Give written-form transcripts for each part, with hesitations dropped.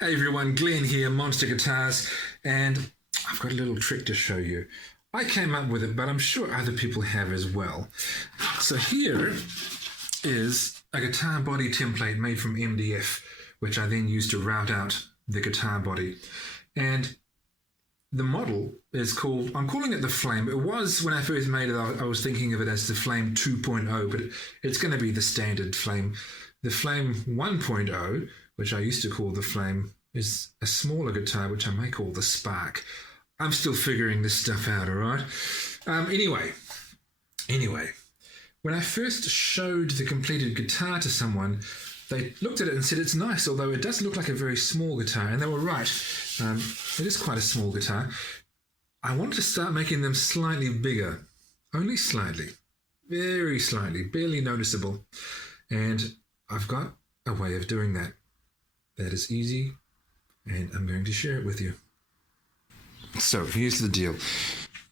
Hey everyone, Glenn here, Monster Guitars, and I've got a little trick to show you. I came up with it, but I'm sure other people have as well. So here is a guitar body template made from MDF, which I then used to route out the guitar body. And the model is called, I'm calling it the Flame. It was, when I first made it, I was thinking of it as the Flame 2.0, but it's going to be the standard Flame. The Flame 1.0, which I used to call the Flame, is a smaller guitar, which I may call the Spark. I'm still figuring this stuff out, all right? Anyway, when I first showed the completed guitar to someone, they looked at it and said it's nice, although it does look like a very small guitar, and they were right. It is quite a small guitar. I wanted to start making them slightly bigger, only slightly, very slightly, barely noticeable, and I've got a way of doing that. That is easy, and I'm going to share it with you. So here's the deal.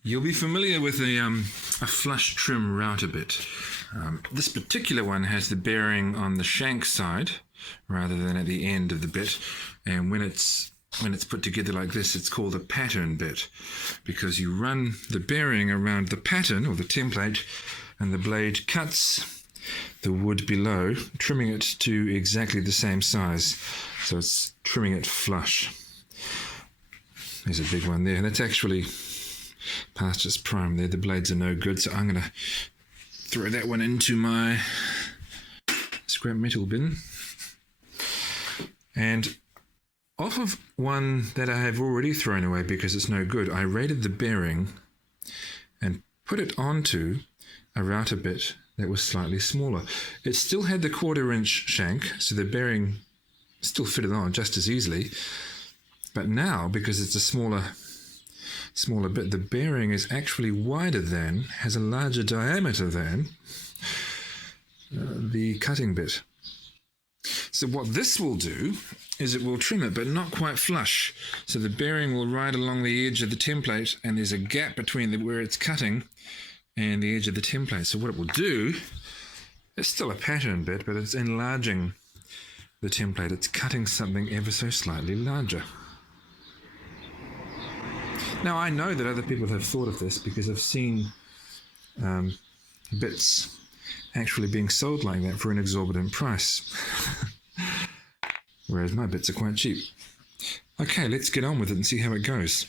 You'll be familiar with a flush trim router bit. This particular one has the bearing on the shank side rather than at the end of the bit, and when it's put together like this, it's called a pattern bit, because you run the bearing around the pattern or the template, and the blade cuts the wood below, trimming it to exactly the same size. So it's trimming it flush. There's a big one there. That's actually past its prime there. The blades are no good, so I'm going to throw that one into my scrap metal bin. And off of one that I have already thrown away because it's no good, I raided the bearing and put it onto a router bit that was slightly smaller. It still had the 1/4 inch shank, so the bearing still fitted on just as easily. But now, because it's a smaller bit, the bearing is actually wider than, has a larger diameter than the cutting bit. So what this will do is it will trim it, but not quite flush. So the bearing will ride along the edge of the template, and there's a gap between where it's cutting and the edge of the template. So what it will do, it's still a pattern bit, but it's enlarging the template. It's cutting something ever so slightly larger. Now I know that other people have thought of this because I've seen bits actually being sold like that for an exorbitant price. Whereas my bits are quite cheap. Okay, let's get on with it and see how it goes.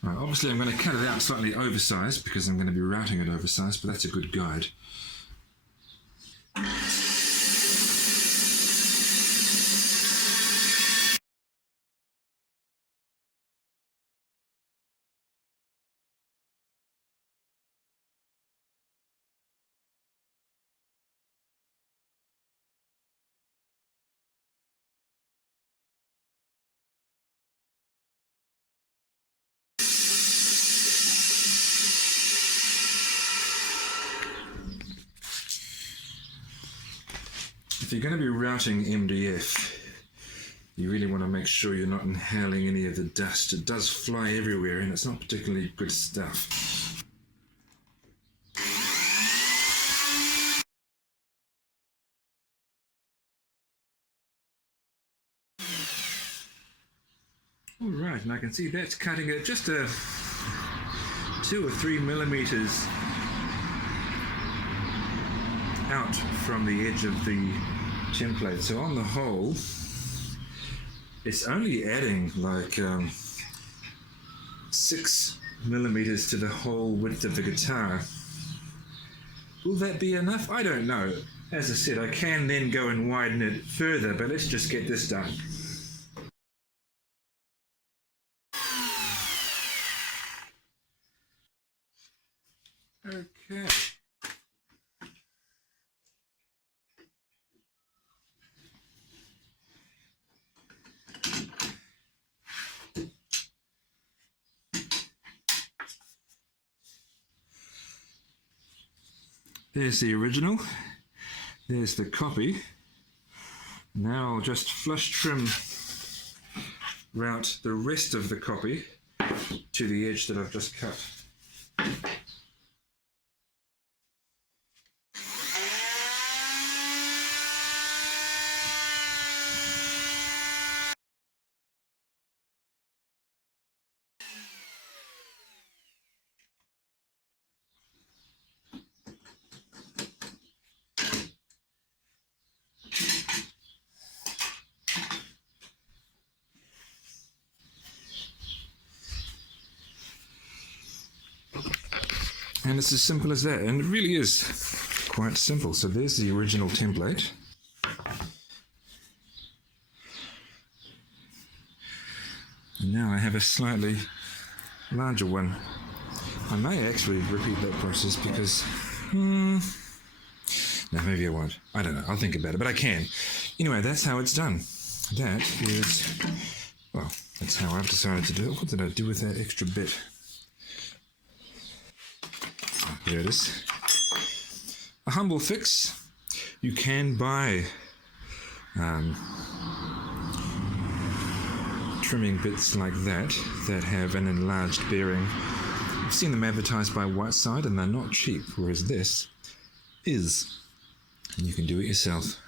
Right, obviously I'm going to cut it out slightly oversized because I'm going to be routing it oversized, but that's a good guide. If you're going to be routing MDF, you really want to make sure you're not inhaling any of the dust. It does fly everywhere and it's not particularly good stuff. Alright, and I can see that's cutting it just 2 or 3 millimeters out from the edge of the template. So on the whole, it's only adding like 6 millimeters to the whole width of the guitar. Will that be enough? I don't know. As I said, I can then go and widen it further, but let's just get this done. Okay. There's the original, there's the copy. Now I'll just flush trim route the rest of the copy to the edge that I've just cut. And it's as simple as that, and it really is quite simple. So there's the original template. And now I have a slightly larger one. I may actually repeat that process because, no, maybe I won't. I don't know, I'll think about it, but I can. Anyway, that's how it's done. That is, well, that's how I've decided to do it. What did I do with that extra bit? Oh, here it is. A humble fix. You can buy trimming bits like that have an enlarged bearing. I've seen them advertised by Whiteside and they're not cheap, whereas this is. And you can do it yourself.